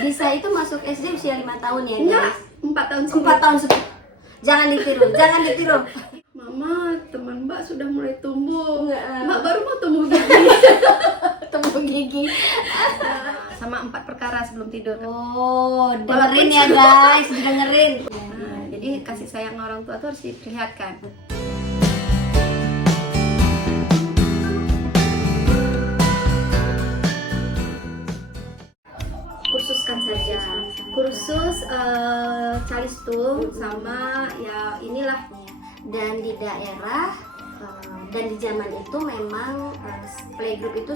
Disa itu masuk SD usia 5 tahun ya Enggak, guys? 4 tahun 4 tahun sudah. Jangan ditiru, jangan ditiru. Mama, teman Mbak sudah mulai tumbuh. Enggak. Mbak baru mau tumbuh gigi. Tumbuh gigi. Sama 4 perkara sebelum tidur. Oh, dengerin ya guys, dengerin. Jadi kasih sayang orang tua tuh harus diperlihatkan. Kursuskan saja. Kursus calistung sama ya inilah. Dan di daerah dan di zaman itu memang playgroup itu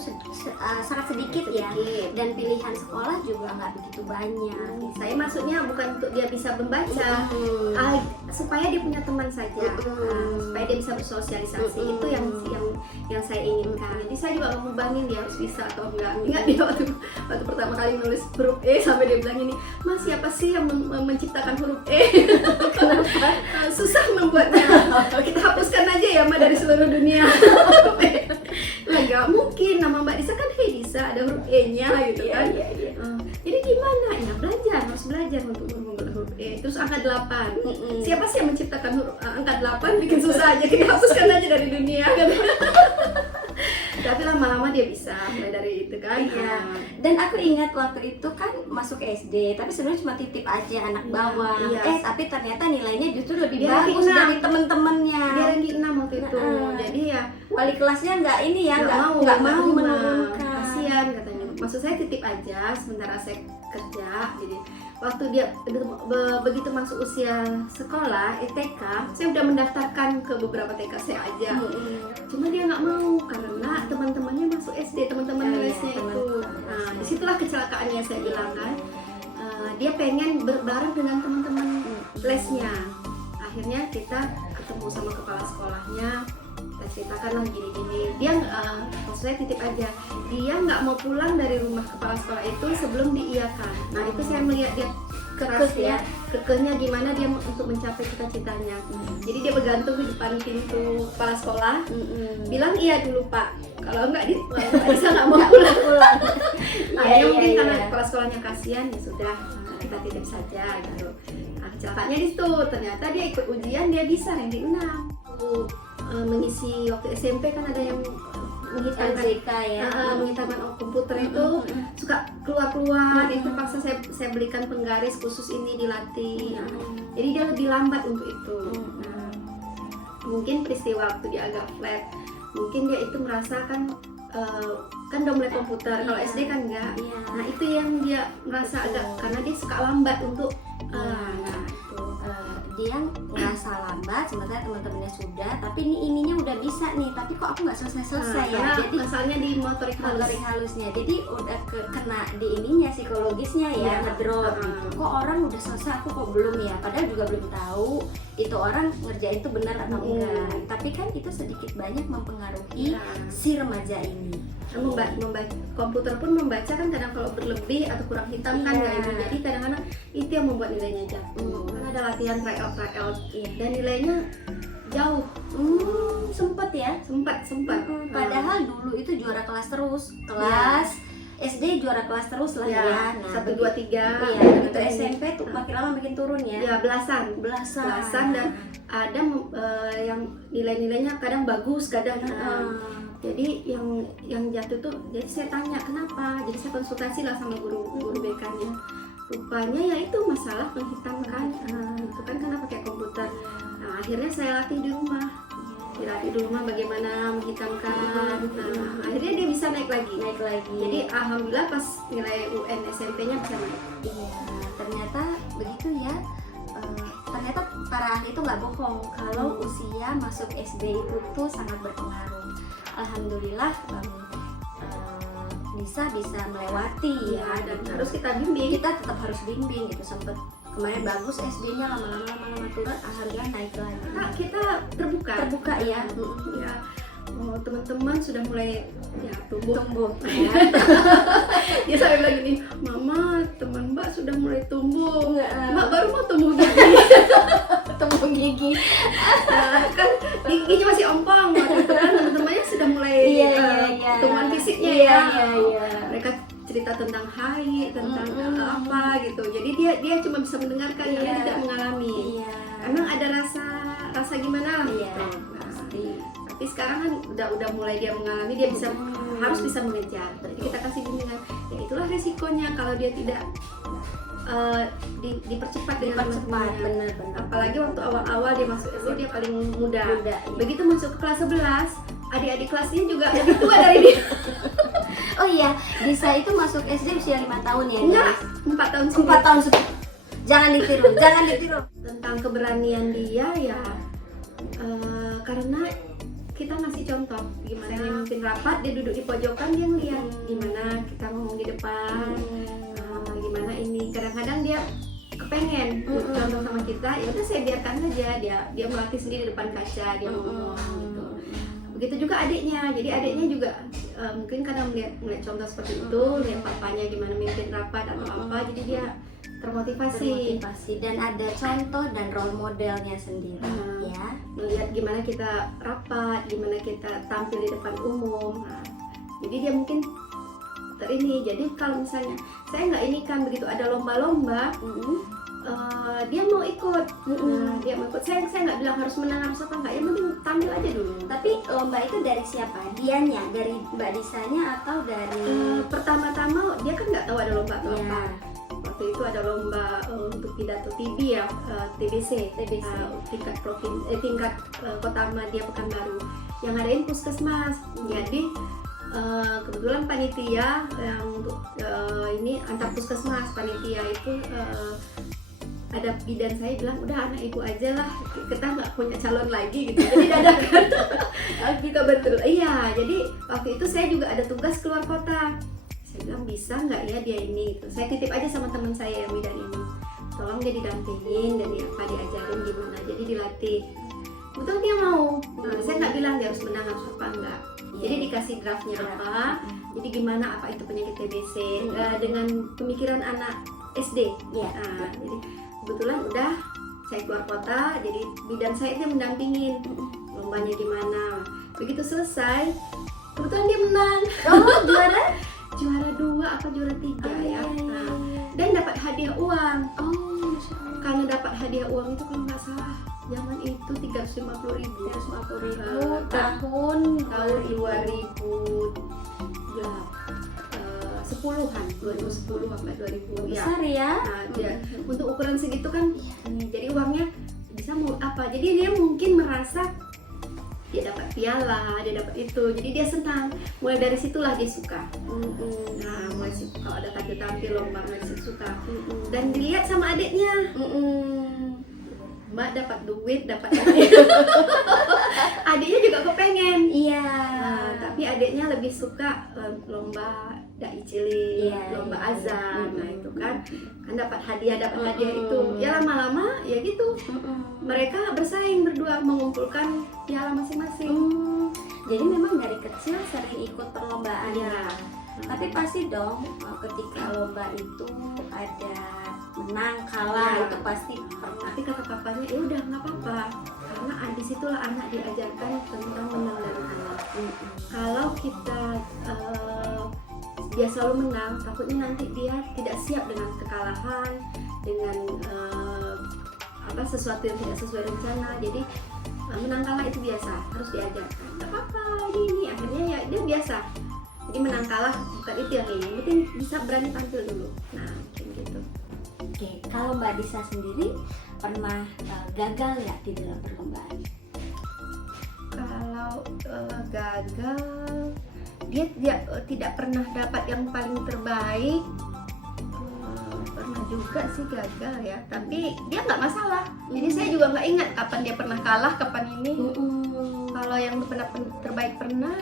sangat sedikit ya, dan pilihan sekolah juga nggak begitu banyak. Saya maksudnya bukan untuk dia bisa membaca, supaya dia punya teman saja, supaya dia bisa bersosialisasi. Itu yang saya inginkan. Jadi saya juga ngembangin dia harus bisa atau enggak. Ingat dia waktu pertama kali nulis huruf E sampai dia bilang ini, Mas siapa sih yang menciptakan huruf E? Kenapa? Susah membuatnya. Kita hapuskan aja ya Mbak dari seluruh dunia. Lah nggak mungkin, nama Mbak Disa kan Disa, ada huruf E-nya gitu kan. Jadi gimana? Ya harus belajar untuk membuat huruf E. Terus angka 8. Siapa sih yang menciptakan huruf angka 8? Bikin susah aja, kita hapuskan aja dari dunia kan. Tapi lama-lama dia bisa, mulai dari itu kan. Dan aku ingat waktu itu kan masuk SD, tapi sebenarnya cuma titip aja anak bawang. Tapi ternyata nilainya justru lebih bagus dari temen-temennya. Dia ranking 6 waktu itu. Jadi ya wali kelasnya nggak mau menurunkan. Kasihan katanya. Maksud saya titip aja sementara saya kerja. Jadi waktu dia begitu masuk usia sekolah TK, saya udah mendaftarkan ke beberapa TK saya aja. Cuma dia nggak mau karena teman-temannya masuk SD, teman-teman lesnya itu. Nah, disitulah kecelakaannya saya bilang kan. Dia pengen berbareng dengan teman-teman lesnya. Akhirnya kita ketemu sama kepala sekolahnya, kita ceritakanlah gini-gini. Dia maksudnya titip aja, dia nggak mau pulang dari rumah kepala sekolah itu sebelum diiyakan. Nah itu saya melihat dia keras ya, kekehnya gimana dia untuk mencapai cita-citanya. Jadi dia bergantung di depan pintu kepala sekolah, bilang iya dulu Pak, kalau nggak bisa nggak mau pulang. Akhirnya mungkin karena kepala sekolahnya kasihan, ya sudah kita titip saja gitu. Nah kecelakaannya di situ, ternyata dia ikut ujian dia bisa ranking 6. Mengisi waktu SMP kan ada yang menghitamkan komputer itu suka keluar itu paksa saya belikan penggaris khusus ini dilatih. Jadi dia lebih lambat untuk itu. Mungkin peristiwa waktu dia agak flat, mungkin dia itu merasakan kan udah mulai komputer, kalau SD kan enggak. Nah itu yang dia merasa agak, karena dia suka lambat untuk dia ngerasa lambat sementara teman-temannya sudah, tapi ininya udah bisa nih, tapi kok aku nggak selesai ya. Jadi masalahnya di motorik halusnya, jadi udah kena di ininya psikologisnya ya, ngedrop gitu. Kok orang udah selesai, aku kok belum ya, padahal juga belum tahu itu orang ngerjain itu benar atau enggak. Tapi kan itu sedikit banyak mempengaruhi si remaja ini. Membaca komputer pun membaca kan kadang kalau berlebih atau kurang hitam kan nggak itu, jadi kadang-kadang itu yang membuat nilainya jatuh. Karena ada latihan tryout dan nilainya jauh. Sempat. Padahal dulu itu juara kelas terus, SD juara kelas terus lah ya. Nah, 1, 2, 3. Itu SMP tuh makin lama makin turun ya. Ya belasan dan ada yang nilai-nilainya kadang bagus, kadang jadi yang jatuh tuh, jadi saya tanya kenapa, jadi saya konsultasi lah sama guru BK-nya. Rupanya ya itu masalah menghitamkan, itu kan karena pakai komputer. Nah akhirnya saya latih di rumah, bagaimana menghitamkan. Nah akhirnya dia bisa naik lagi. Jadi alhamdulillah pas nilai UN SMP-nya bisa naik. Ternyata begitu ya. Ternyata para ahli itu nggak bohong kalau usia masuk SD itu tuh sangat berpengaruh. Alhamdulillah bisa melewati ya, dan harus kita bimbing. Kita tetap harus bimbing gitu. Sempet kemarin bagus SD-nya, lama-lama turun, alhamdulillah naik lagi. Nah, kita terbuka ya. Teman-teman sudah mulai ya tumbuh ya. Dia sampai bilang gini, Mama, teman Mbak sudah mulai tumbuh. Mbak baru mau tumbuh gigi. Kan giginya masih ompong, teman-temannya sudah mulai pertumbuhan fisiknya ya. Mereka cerita tentang haid, tentang apa gitu. Jadi dia cuma bisa mendengarkan, dia tidak mengalami. Iya. Emang ada rasa gimana lah Iya, gitu. Nah, pasti. tapi sekarang kan udah mulai dia mengalami, dia bisa harus bisa mengejar. Jadi kita kasih bimbingan. Ya itulah resikonya kalau dia tidak dipercepat dengan Dipercepat, teman-temannya. bener. Apalagi waktu awal-awal dia masuk SD dia paling muda. Iya. Begitu masuk ke kelas 11, adik-adik kelasnya juga lebih tua dari dia. Oh iya, Disa itu masuk SD usia 5 tahun ya? Enggak, guys? 4 tahun 4 tahun jangan ditiru, jangan ditiru. Tentang keberanian dia ya karena kita ngasih contoh gimana dia memimpin rapat, dia duduk di pojokan, dia ngeliat gimana kita ngomong di depan, gimana ini. Kadang-kadang dia kepengen contoh sama kita, ya udah saya biarkan aja, dia melatih sendiri di depan kaca, dia ngomong gitu. Begitu juga adiknya, jadi adiknya juga mungkin karena melihat contoh seperti itu, lihat papanya gimana memimpin rapat atau apa, jadi dia termotivasi dan ada contoh dan role modelnya sendiri ya. Melihat gimana kita rapat, gimana kita tampil di depan umum. Nah, jadi dia mungkin jadi kalau misalnya saya nggak ini kan begitu ada lomba-lomba, dia mau ikut. Nah, dia mau ikut. Saya nggak bilang harus menang harus apa, nggak, yang penting tampil aja dulu. Tapi lomba itu dari siapa? Dianya, dari Mbak Disanya atau dari pertama-tama dia kan nggak tahu ada lomba atau Iya. apa. Waktu itu ada lomba untuk pidato TB ya, TBC, tingkat provinsi, tingkat kota Madya Pekanbaru, yang ngadain puskesmas. Jadi kebetulan panitia yang untuk ini antar puskesmas, panitia itu ada bidan saya bilang udah anak ibu aja lah, kita nggak punya calon lagi gitu, jadi dadakan. Kita betul, iya. Jadi waktu itu saya juga ada tugas keluar kota. Saya bilang bisa nggak ya dia ini gitu. Saya titip aja sama teman saya yang bidan ini, tolong dia didampingin dan diajarin gimana, jadi dilatih. Betul dia mau. Nah, saya nggak bilang dia harus menang harus apa, enggak. Jadi dikasih draftnya apa, jadi gimana apa itu penyakit TBC dengan pemikiran anak SD. Nah, jadi kebetulan udah saya keluar kota, jadi bidan saya itu mendampingin lombanya gimana. Begitu selesai, kebetulan dia menang. Oh, juara? Juara 2 apa juara 3 ya. Nah, dan dapat hadiah uang. Oh, Karena dapat hadiah uang itu kalau nggak salah zaman itu 350.000. 350.000 tahun 2010-an, 2010 sampai 2000 ya. besar ya. Nah, untuk ukuran segitu kan, jadi uangnya bisa mau apa? Jadi dia mungkin merasa dia dapat piala, dia dapat itu, jadi dia senang. Mulai dari situlah dia suka. Nah, mulai kalau ada tampil lomba mulai suka. Dan dilihat sama adiknya. Mbak dapat duit, dapat adiknya juga kepengen. Iya. Nah, tapi adiknya lebih suka lomba dai cilik, lomba azan. Nah, itu kan dapat hadiah itu. Ya lama-lama ya gitu. Mereka bersaing berdua mengumpulkan piala masing-masing. Jadi memang dari kecil sering ikut perlombaan Ya. Tapi pasti dong ketika lomba itu ada menang kalah, itu pasti pernah. Tapi kata papanya ya udah nggak apa-apa, karena di situlah anak diajarkan tentang menang dan kalah. Kalau kita dia selalu menang, takutnya nanti dia tidak siap dengan kekalahan, dengan sesuatu yang tidak sesuai rencana. Jadi menang kalah itu biasa, harus diajarkan. Nggak apa-apa, ini akhirnya ya dia biasa. Jadi menang kalah bukan itu yang penting bisa berani tampil dulu. Nah, kayak gitu. Oke, kalau Mbak Disa sendiri pernah gagal ya di dalam perlombaan? Kalau gagal, dia tidak pernah dapat yang paling terbaik. Pernah juga sih gagal ya, tapi dia nggak masalah. Jadi saya juga nggak ingat kapan dia pernah kalah, kapan ini. Kalau yang pernah terbaik pernah,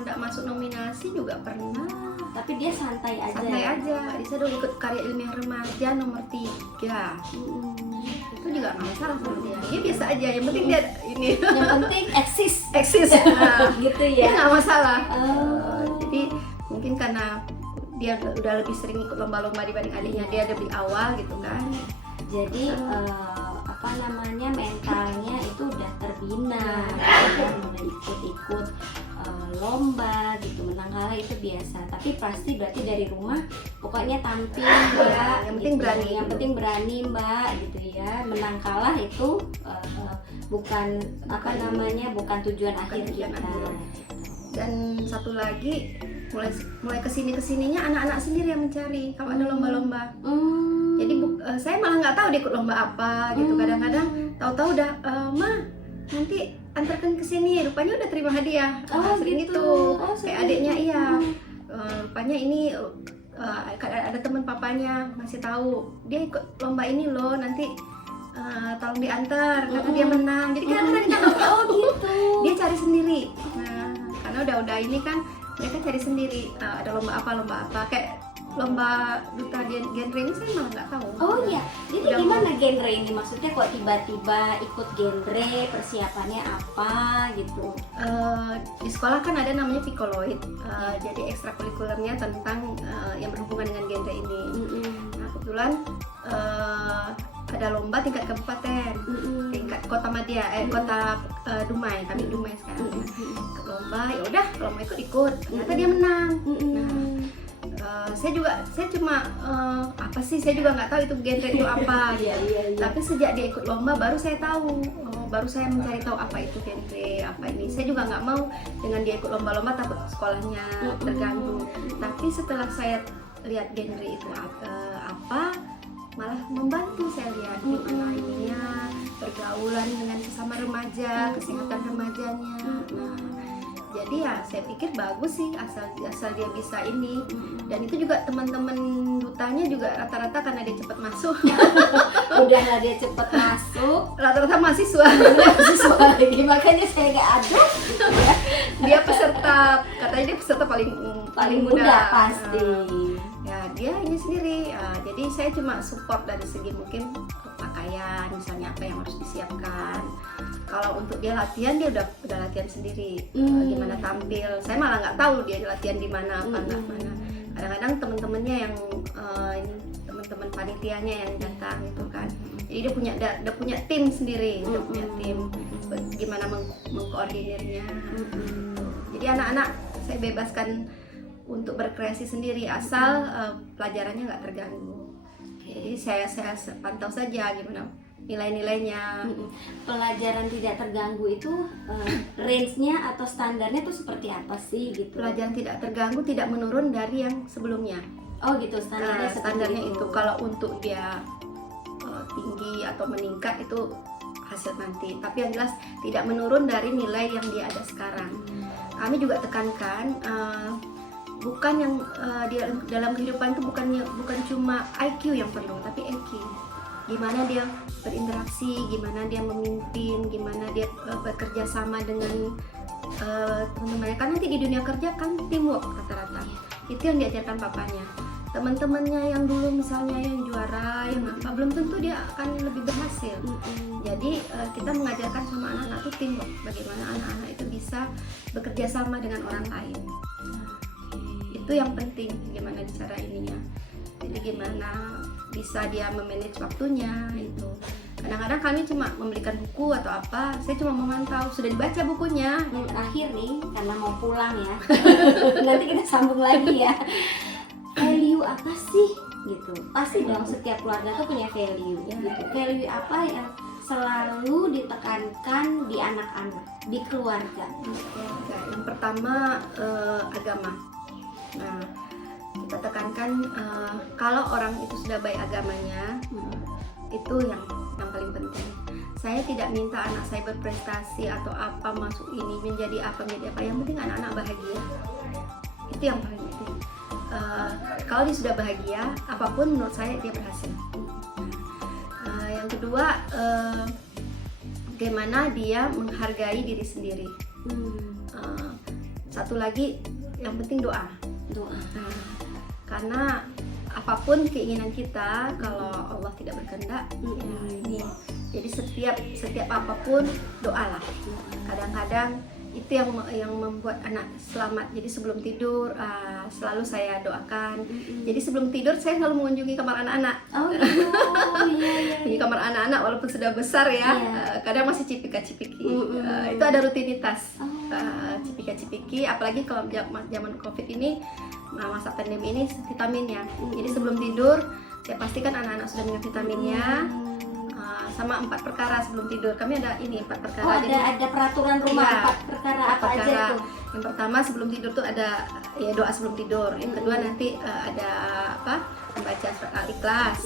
nggak masuk nominasi juga pernah. Tapi dia santai aja. Santai aja. Dia dulu ikut karya ilmiah remaja nomor 3. Itu juga nggak masalah sama dia. Dia biasa aja. Yang penting dia ini. Yang penting eksis. Nah, gitu dia ya. nggak masalah. Jadi mungkin karena dia udah lebih sering ikut lomba-lomba dibanding adiknya, dia lebih awal gitu kan. Jadi mentalnya itu udah terbina, udah ikut-ikut lomba gitu, menang kalah itu biasa. Tapi pasti berarti dari rumah pokoknya tampil ya, yang penting gitu. berani. Yang penting berani Mbak gitu ya. Menang kalah itu bukan bukan tujuan akhir tujuan kita. akhir. Dan satu lagi, mulai kesininya anak-anak sendiri yang mencari kalau ada lomba-lomba. Jadi saya malah nggak tahu dia ikut lomba apa gitu. Kadang-kadang tahu-tahu udah Ma nanti antarkan ke sini, rupanya udah terima hadiah. Sering gitu. Kayak adiknya iya. Rupanya ini ada teman papanya masih tahu dia ikut lomba ini loh, nanti tolong diantar karena dia menang. Jadi kadang-kadang kita nggak tahu gitu. Dia cari sendiri. Nah, karena udah ini kan mereka cari sendiri. Ada lomba apa kayak lomba duta genre ini saya malah nggak tahu. Oh iya, jadi gimana genre ini? Maksudnya kok tiba-tiba ikut genre, persiapannya apa gitu? Di sekolah kan ada namanya Piccoloid, jadi ekstrakurikulernya tentang yang berhubungan dengan genre ini. Nah kebetulan ada lomba tingkat kabupaten, tingkat kota kota Dumai, kami Dumai sekarang. Ikut lomba, ya udah lomba ikut, ternyata dia menang. Saya cuma saya juga nggak tahu itu genre itu apa. Tapi sejak dia ikut lomba baru saya tahu, baru saya mencari tahu apa itu genre apa ini. Saya juga nggak mau dengan dia ikut lomba-lomba takut sekolahnya terganggu. Tapi setelah saya lihat genre itu apa malah membantu. Saya lihat gimana ininya, pergaulan dengan sesama remaja, kesehatan remajanya. Jadi ya saya pikir bagus sih asal dia bisa ini. Dan itu juga teman-teman dutanya juga rata-rata karena dia cepat masuk. Udahlah dia cepat masuk, Rata-rata mahasiswa. lagi makanya saya nggak ada gitu ya. Dia katanya dia peserta paling muda pasti. Ya dia ini sendiri. Jadi saya cuma support dari segi mungkin pakaian misalnya apa yang harus disiapkan. Kalau untuk dia latihan dia udah latihan sendiri, gimana tampil. Saya malah nggak tahu dia latihan di mana mana. Kadang-kadang teman-temannya yang teman-teman panitianya yang datang itu kan. Jadi dia punya tim sendiri, dia punya tim gimana mengkoordinirnya. Jadi anak-anak saya bebaskan untuk berkreasi sendiri asal pelajarannya nggak terganggu. Jadi saya pantau saja gimana nilai-nilainya. Pelajaran tidak terganggu itu range-nya atau standarnya itu seperti apa sih gitu? Pelajaran tidak terganggu tidak menurun dari yang sebelumnya. Oh gitu, standarnya itu kalau untuk dia tinggi atau meningkat itu hasil nanti. Tapi yang jelas tidak menurun dari nilai yang dia ada sekarang. Kami juga tekankan bukan yang dia dalam kehidupan itu bukan cuma IQ yang perlu, tapi EQ. Gimana dia berinteraksi, gimana dia memimpin, gimana dia bekerja sama dengan teman-temannya. Karena nanti di dunia kerja kan teamwork rata-rata. Itu yang diajarkan papanya. Teman-temannya yang dulu misalnya yang juara, yang apa, belum tentu dia akan lebih berhasil. Jadi kita mengajarkan sama anak-anak itu teamwork. Bagaimana anak-anak itu bisa bekerja sama dengan orang lain. Itu yang penting, gimana cara ininya. Jadi gimana bisa dia memanage waktunya itu. Kadang-kadang kami cuma membelikan buku atau apa, saya cuma memantau, sudah dibaca bukunya. Akhir nih, karena mau pulang ya. Nanti kita sambung lagi ya. Value apa sih gitu? Pasti dong setiap keluarga tuh punya value gitu. Value apa yang selalu ditekankan di anak-anak, di keluarga? Yang pertama agama. Nah, kita tekankan kalau orang itu sudah baik agamanya, itu yang paling penting. Saya tidak minta anak saya berprestasi atau apa, masuk ini menjadi apa. Yang penting anak-anak bahagia. Itu yang paling penting. Kalau dia sudah bahagia, apapun menurut saya dia berhasil. Yang kedua, bagaimana dia menghargai diri sendiri. Satu lagi, yang penting doa. Karena apapun keinginan kita, kalau Allah tidak berkehendak, ya ini. Jadi setiap apapun doalah. Kadang-kadang itu yang membuat anak selamat. Jadi sebelum tidur selalu saya doakan. Jadi sebelum tidur saya selalu mengunjungi kamar anak-anak. Oh gitu. Iya, iya. Di kamar anak-anak walaupun sudah besar ya, Iya. kadang masih cipika-cipiki. Itu ada rutinitas. Oh. Cipika-cipiki, apalagi kalau zaman Covid ini, masa pandemi ini, vitaminnya. Jadi sebelum tidur saya pastikan anak-anak sudah minum vitaminnya. Sama 4 perkara sebelum tidur. Kami ada ini 4 perkara. Oh, ada peraturan rumah Iya, 4 perkara apa aja perkara. tuh? Yang pertama sebelum tidur tuh ada ya doa sebelum tidur. Yang kedua nanti ada apa? Membaca surat Al-Ikhlas.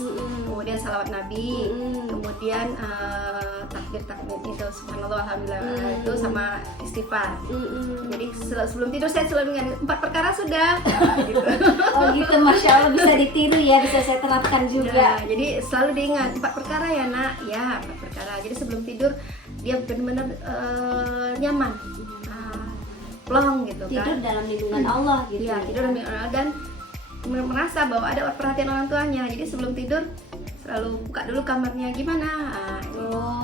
Kemudian salawat Nabi. Kemudian takbir itu subhanallah alhamdulillah itu sama istighfar. Jadi sebelum tidur saya selalu ingat 4 perkara sudah. Gitu. Oh gitu, Masya Allah, bisa ditiru ya, bisa saya terapkan juga. Nah, jadi selalu diingat 4 perkara ya nak, ya 4 perkara. Jadi sebelum tidur dia benar-benar nyaman, plong gitu Tidur kan. dalam lindungan Allah gitu. Iya, tidur dalam lindungan Allah dan merasa bahwa ada perhatian orang tuanya. Jadi sebelum tidur selalu buka dulu kamarnya gimana.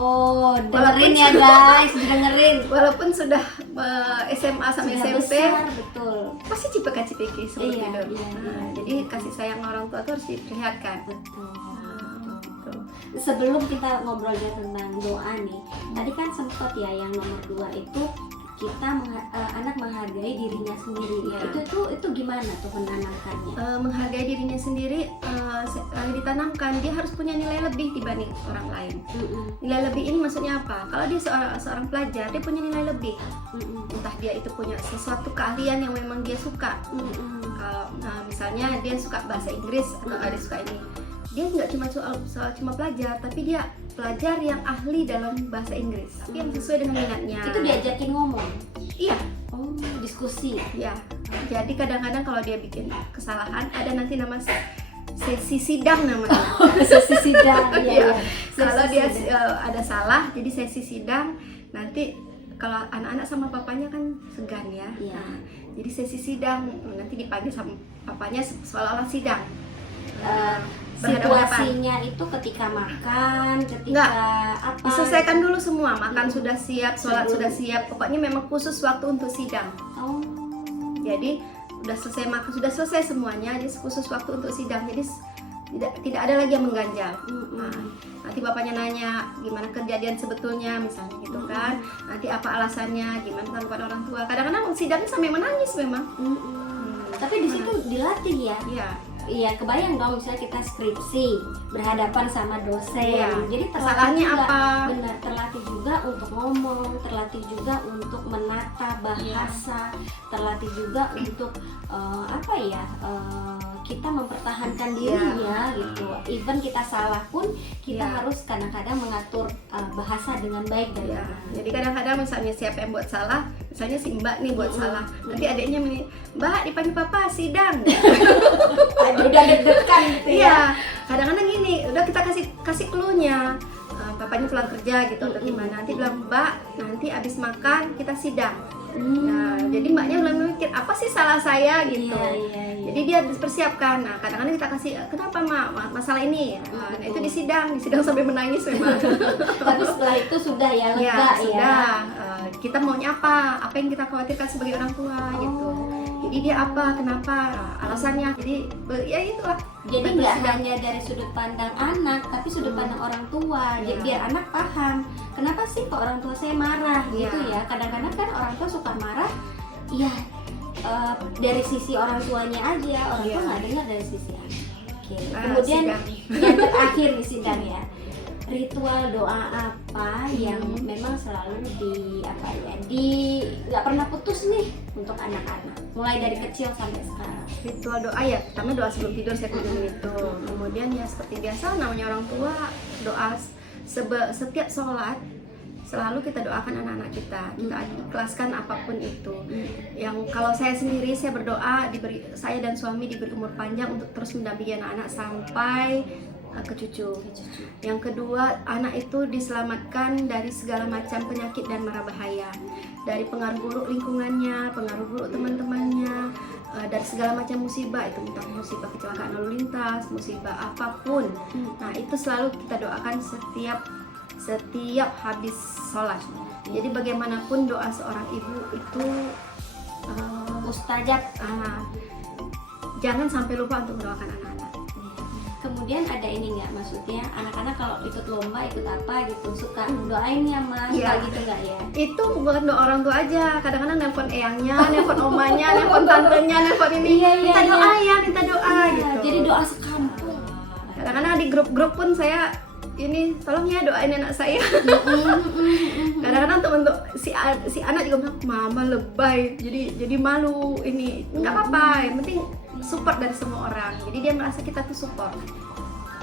Oh, dengerin ya guys, dengerin. Walaupun sudah SMA sampai Sudah SMP, besar, betul. pasti cipika-cipiki sebelum Iya, tidur. iya, iya. Jadi kasih sayang orang tua itu harus diperlihatkan. Betul. Gitu. Sebelum kita ngobrolnya tentang doa nih, tadi kan sempat ya yang nomor 2 itu kita anak menghargai dirinya sendiri. Ya. Itu gimana tuh menanamkannya? Menghargai dirinya sendiri ditanamkan, dia harus punya nilai lebih dibanding orang lain. Nilai lebih ini maksudnya apa? Kalau dia seorang pelajar, dia punya nilai lebih. Entah dia itu punya sesuatu keahlian yang memang dia suka. Misalnya dia suka bahasa Inggris atau dia suka ini, dia nggak cuma pelajar, tapi dia pelajar yang ahli dalam bahasa Inggris, tapi yang sesuai dengan minatnya. Itu diajakin ngomong. Iya. Oh, diskusi. Ya. Jadi kadang-kadang kalau dia bikin kesalahan, ada nanti nama sesi sidang namanya. Sesi sidang. Iya. Kalau dia ada salah, jadi sesi sidang. Nanti kalau anak-anak sama papanya kan segan ya. Iya. Nah, jadi sesi sidang nanti dipanggil sama papanya seolah-olah sidang. Situasinya itu ketika makan, ketika apa? Diselesaikan dulu semua, makan sudah siap, sholat Sebelum. sudah siap. Pokoknya memang khusus waktu untuk sidang. Oh. Jadi udah selesai makan, sudah selesai semuanya, jadi khusus waktu untuk sidang. Jadi tidak ada lagi yang mengganjal. Nah, nanti bapaknya nanya gimana kejadian sebetulnya misalnya gitu kan. Nanti apa alasannya, gimana tanggapan orang tua. Kadang-kadang sidangnya sampai menangis memang. Tapi di situ dilatih ya. Iya. Iya, kebayang dong misalnya kita skripsi berhadapan sama dosen. Iya. Jadi Kesalahannya juga, apa? benar, terlatih juga untuk ngomong, terlatih juga untuk menata bahasa, terlatih juga untuk apa ya? Kita mempertahankan dirinya gitu. Even kita salah pun kita harus kadang-kadang mengatur bahasa dengan baik dan Ya, benar. jadi kadang-kadang misalnya siapa yang buat salah, misalnya si Mbak nih buat salah, nanti adiknya Mbak dipanggil papa sidang. Udah deg-degan gitu ya. Iya, kadang-kadang gini, udah kita kasih clue-nya. Papanya pulang kerja gitu atau gimana, nanti bilang Mbak nanti abis makan kita sidang. Nah, jadi mbaknya bilang mikir apa sih salah saya gitu. Iya. Jadi dia dipersiapkan. Nah, kadang-kadang kita kasih kenapa masalah ini. Nah, itu disidang sampai menangis memang. Tapi setelah itu sudah ya lega Ya, ya. sudah. Kita maunya apa yang kita khawatirkan sebagai orang tua gitu. Jadi dia apa, kenapa, alasannya. Jadi ya itulah. Jadi nggak hanya dari sudut pandang anak, tapi sudut pandang orang tua. Jadi biar anak paham, kenapa sih kok orang tua saya marah gitu ya. Kadang-kadang kan orang tua suka marah, ya dari sisi orang tuanya aja, orang tua nggak dengar dari sisi anak. Oke. Kemudian yang terakhir di sidang ya, ritual doa apa yang memang selalu nggak pernah putus nih untuk anak-anak, mulai dari kecil sampai sekarang. Ritual doa ya, pertama doa sebelum tidur saya kunjungi itu. Kemudian ya seperti biasa namanya orang tua, doa setiap sholat selalu kita doakan anak-anak kita ikhlaskan apapun itu. Yang kalau saya sendiri, saya berdoa saya dan suami diberi umur panjang untuk terus mendampingi anak-anak sampai ke cucu. Yang kedua, anak itu diselamatkan dari segala macam penyakit dan mara bahaya, dari pengaruh buruk lingkungannya, pengaruh buruk teman-temannya, dari segala macam musibah, itu entah musibah kecelakaan lalu lintas, musibah apapun. Nah, itu selalu kita doakan setiap setiap habis sholat. Jadi bagaimanapun doa seorang ibu itu Mustajab. Jangan sampai lupa untuk mendoakan anak-anak. Kemudian ada ini nggak, maksudnya anak-anak kalau ikut lomba ikut apa gitu suka doain ya mas, Iya. gitu nggak ya? Itu bukan doa orang tua aja, kadang-kadang nelpon eyangnya, nelpon omanya, nelpon tantenya, nelpon ini, Iya, minta iya, doa ya, minta doa gitu. Jadi doa sekampung. Kadang-kadang di grup-grup pun saya ini tolong ya doain anak saya. Kadang-kadang temen si anak juga bilang mama lebay, jadi malu ini. Nggak apa-apa, yang penting support dari semua orang. Jadi dia merasa kita tuh support.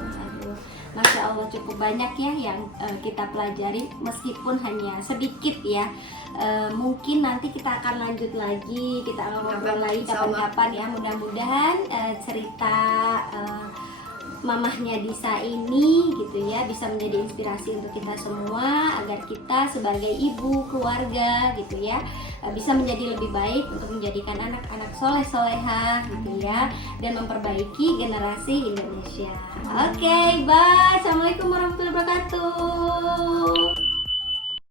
Aduh, Masya Allah cukup banyak ya yang kita pelajari meskipun hanya sedikit ya. Mungkin nanti kita akan lanjut lagi, kita akan ngobrol lagi kapan-kapan ya. Mudah-mudahan cerita mamahnya Disa ini gitu ya bisa menjadi inspirasi untuk kita semua agar kita sebagai ibu keluarga gitu ya bisa menjadi lebih baik untuk menjadikan anak-anak soleh-soleha gitu ya dan memperbaiki generasi Indonesia. Oke, bye. Assalamualaikum warahmatullahi wabarakatuh.